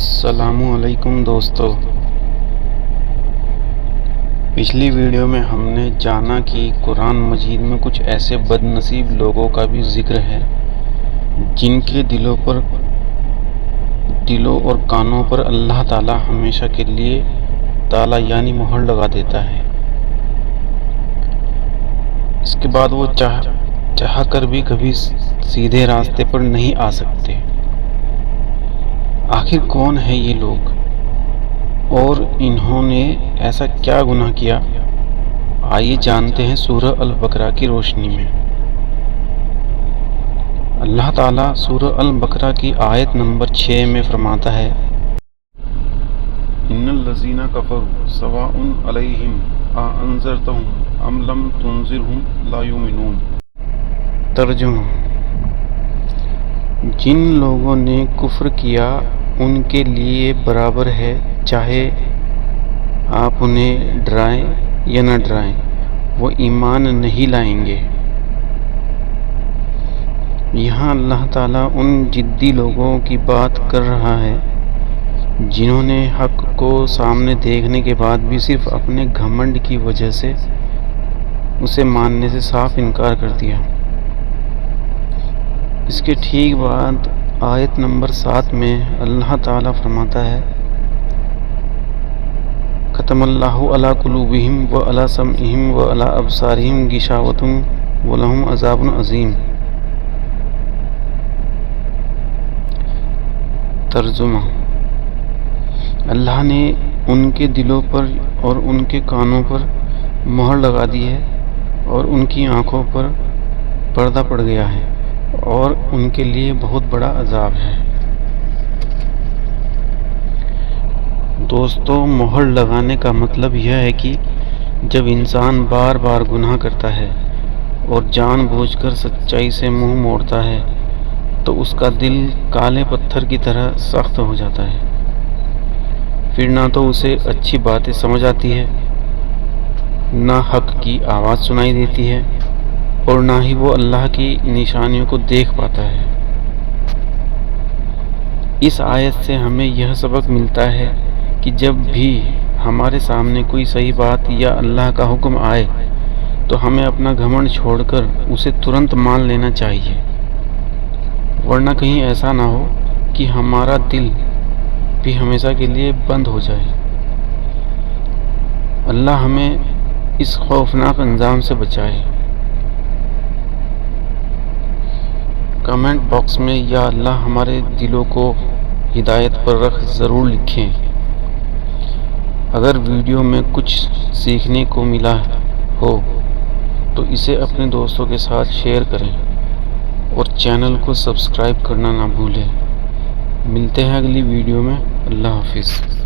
السلام علیکم دوستو، پچھلی ویڈیو میں ہم نے جانا کہ قرآن مجید میں کچھ ایسے بد نصیب لوگوں کا بھی ذکر ہے جن کے دلوں اور کانوں پر اللہ تعالی ہمیشہ کے لیے تالا یعنی مہر لگا دیتا ہے۔ اس کے بعد وہ چاہ کر بھی کبھی سیدھے راستے پر نہیں آ سکتے۔ آخر کون ہے یہ لوگ اور انہوں نے ایسا کیا گناہ کیا؟ آئیے جانتے ہیں سورہ البقرہ کی روشنی میں۔ اللہ تعالیٰ سورہ البقرہ کی آیت نمبر 6 میں فرماتا ہے، ان الذین کفروا سواء علیہم اانذرتہم ام لم تنذرہم لا یؤمنون۔ ترجمہ: جن لوگوں نے کفر کیا ان کے لیے برابر ہے، چاہے آپ انہیں ڈرائیں یا نہ ڈرائیں، وہ ایمان نہیں لائیں گے۔ یہاں اللہ تعالیٰ ان ضدی لوگوں کی بات کر رہا ہے جنہوں نے حق کو سامنے دیکھنے کے بعد بھی صرف اپنے گھمنڈ کی وجہ سے اسے ماننے سے صاف انکار کر دیا۔ اس کے ٹھیک بعد آیت نمبر 7 میں اللہ تعالیٰ فرماتا ہے، ختم اللہ علی قلوبہم وعلی سمعہم وعلی ابصارہم غشاوۃ ولہم عذاب عظیم۔ ترجمہ: اللہ نے ان کے دلوں پر اور ان کے کانوں پر مہر لگا دی ہے اور ان کی آنکھوں پر پردہ پڑ گیا ہے اور ان کے لیے بہت بڑا عذاب ہے۔ دوستو، مہر لگانے کا مطلب یہ ہے کہ جب انسان بار بار گناہ کرتا ہے اور جان بوجھ کر سچائی سے منہ موڑتا ہے تو اس کا دل کالے پتھر کی طرح سخت ہو جاتا ہے۔ پھر نہ تو اسے اچھی باتیں سمجھ آتی ہے، نہ حق کی آواز سنائی دیتی ہے اور نہ ہی وہ اللہ کی نشانیوں کو دیکھ پاتا ہے۔ اس آیت سے ہمیں یہ سبق ملتا ہے کہ جب بھی ہمارے سامنے کوئی صحیح بات یا اللہ کا حکم آئے تو ہمیں اپنا گھمنڈ چھوڑ کر اسے ترنت مان لینا چاہیے، ورنہ کہیں ایسا نہ ہو کہ ہمارا دل بھی ہمیشہ کے لیے بند ہو جائے۔ اللہ ہمیں اس خوفناک انجام سے بچائے۔ کمنٹ باکس میں یا اللہ ہمارے دلوں کو ہدایت پر رکھ ضرور لکھیں۔ اگر ویڈیو میں کچھ سیکھنے کو ملا ہو تو اسے اپنے دوستوں کے ساتھ شیئر کریں اور چینل کو سبسکرائب کرنا نہ بھولیں۔ ملتے ہیں اگلی ویڈیو میں۔ اللہ حافظ۔